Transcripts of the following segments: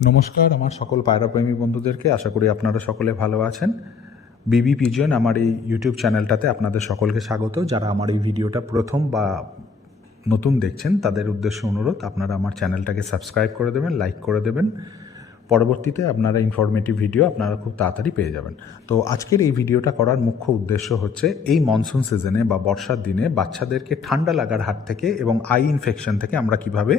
নমস্কার আমার সকল পায়রাপ্রেমী বন্ধুদেরকে, আশা করি আপনারা সকলে ভালো আছেন। বিবি পিজন আমার এই ইউটিউব চ্যানেলটাতে আপনাদের সকলকে স্বাগত। যারা আমার এই ভিডিওটা প্রথম বা নতুন দেখছেন তাদের উদ্দেশ্যে অনুরোধ, আপনারা আমার চ্যানেলটাকে সাবস্ক্রাইব করে দেবেন, লাইক করে দেবেন। পরবর্তীতে আপনারা ইনফরমেটিভ ভিডিও আপনারা খুব তাড়াতাড়ি পেয়ে যাবেন। তো আজকের এই ভিডিওটা করার মুখ্য উদ্দেশ্য হচ্ছে এই মনসুন সিজনে বা বর্ষার দিনে বাচ্চাদেরকে ঠান্ডা লাগার হাত থেকে এবং আই ইনফেকশন থেকে আমরা কিভাবে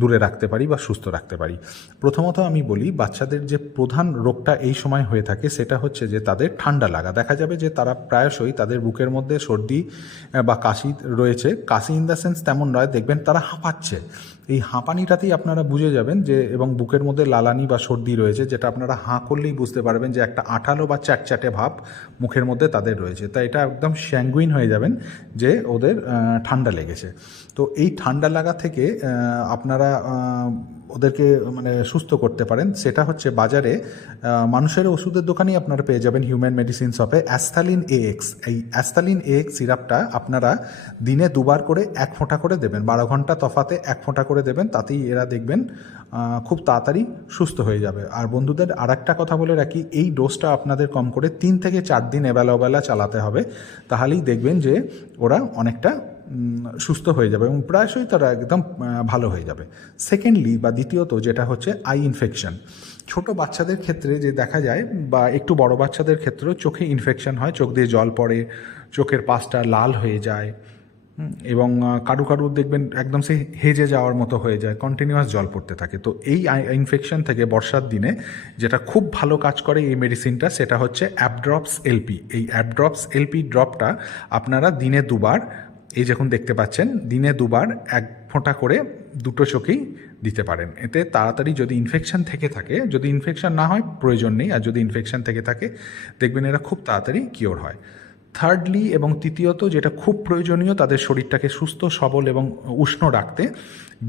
দূরে রাখতে পারি বা সুস্থ রাখতে পারি। প্রথমত আমি বলি, বাচ্চাদের যে প্রধান রোগটা এই সময় হয়ে থাকে সেটা হচ্ছে যে তাদের ঠান্ডা লাগা। দেখা যাবে যে তারা প্রায়শই তাদের বুকের মধ্যে সর্দি বা কাশি রয়েছে। কাশি ইন দ্য সেন্স তেমন নয়, দেখবেন তারা হাঁপাচ্ছে। এই হাঁপানিটাতেই আপনারা বুঝে যাবেন যে, এবং বুকের মধ্যে লালানি বা সর্দি রয়েছে, যেটা আপনারা হাঁ করলেই বুঝতে পারবেন যে একটা আঠালো বা চ্যাটচ্যাটে ভাব মুখের মধ্যে তাদের রয়েছে। তাই এটা একদম স্যাঙ্গুইন হয়ে যাবেন যে ওদের ঠান্ডা লেগেছে। তো এই ঠান্ডা লাগা থেকে আপনারা ওদেরকে সুস্থ করতে পারেন। সেটা হচ্ছে বাজারে মানুষের ওষুধের দোকানেই আপনারা পেয়ে যাবেন, হিউম্যান মেডিসিন শপে অ্যাস্থালিন AX। এই অ্যাস্থালিন AX সিরাপটা আপনারা দিনে 2বার করে 1 ফোঁটা করে দেবেন, 12 ঘন্টা তফাতে 1 ফোঁটা করে দেবেন। তাতেই এরা দেখবেন খুব তাড়াতাড়ি সুস্থ হয়ে যাবে। আর বন্ধুদের আর একটা কথা বলে রাখি, এই ডোজটা আপনাদের কম করে 3 থেকে 4 দিন এবেলা ওবেলা চালাতে হবে। তাহলেই দেখবেন যে ওরা অনেকটা সুস্থ হয়ে যাবে এবং প্রায়শই তারা একদম ভালো হয়ে যাবে। সেকেন্ডলি বা দ্বিতীয়ত যেটা হচ্ছে আই ইনফেকশন। ছোট বাচ্চাদের ক্ষেত্রে যে দেখা যায় বা একটু বড় বাচ্চাদের ক্ষেত্রেও চোখে ইনফেকশন হয়, চোখ দিয়ে জল পড়ে, চোখের পাশটা লাল হয়ে যায় এবং কারু কারু দেখবেন একদম সে হেজে যাওয়ার মতো হয়ে যায়, কন্টিনিউয়াস জল পড়তে থাকে। তো এই ইনফেকশন থেকে বর্ষার দিনে যেটা খুব ভালো কাজ করে এই মেডিসিনটা, সেটা হচ্ছে অ্যাপড্রপস LP। এই অ্যাপড্রপস LP ড্রপটা আপনারা দিনে 2বার, এই যখন দেখতে পাচ্ছেন দিনে 2বার 1 ফোঁটা করে দুটো চোখেই দিতে পারেন। এতে তাড়াতাড়ি যদি ইনফেকশন থেকে থাকে, যদি ইনফেকশন না হয় প্রয়োজন নেই, আর যদি ইনফেকশন থেকে থাকে দেখবেন এরা খুব তাড়াতাড়ি কিওর হয়। থার্ডলি এবং তৃতীয়ত যেটা খুব প্রয়োজনীয় তাদের শরীরটাকে সুস্থ সবল এবং উষ্ণ রাখতে,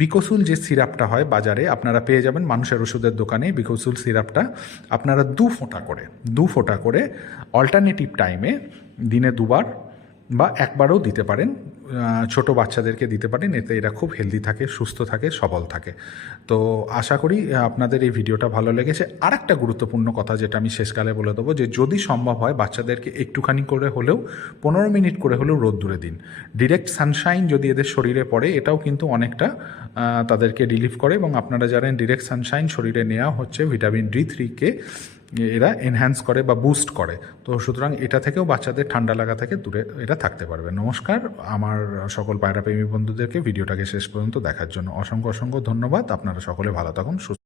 বিকোসুল যে সিরাপটা হয় বাজারে আপনারা পেয়ে যাবেন মানুষের ওষুধের দোকানে। বিকোসুল সিরাপটা আপনারা 2 ফোঁটা করে অল্টারনেটিভ টাইমে দিনে 2বার বা 1বারও দিতে পারেন, ছোট বাচ্চাদেরকে দিতে পারেন। এতে এরা খুব হেলদি থাকে, সুস্থ থাকে, সবল থাকে। তো আশা করি আপনাদের এই ভিডিওটা ভালো লেগেছে। আর একটা গুরুত্বপূর্ণ কথা যেটা আমি শেষকালে বলে দেবো, যে যদি সম্ভব হয় বাচ্চাদেরকে একটুখানি করে হলেও 15 মিনিট করে হলেও রোদ্দুরে দিন। ডিরেক্ট সানশাইন যদি এদের শরীরে পড়ে, এটাও কিন্তু অনেকটা তাদেরকে রিলিফ করে। এবং আপনারা জানেন ডিরেক্ট সানশাইন শরীরে নেওয়া হচ্ছে ভিটামিন D3কে এরা এনহ্যান্স করে বা বুস্ট করে। তো সুতরাং এটা থেকেও বাচ্চাদের ঠান্ডা লাগা থেকে দূরে এরা থাকতে পারবে। নমস্কার আমার সকল পায়রাপ্রেমী বন্ধুদেরকে ভিডিওটাকে শেষ পর্যন্ত দেখার জন্য অসংখ্য অসংখ্য ধন্যবাদ। আপনারা সকলে ভালো থাকুন, সুস্থ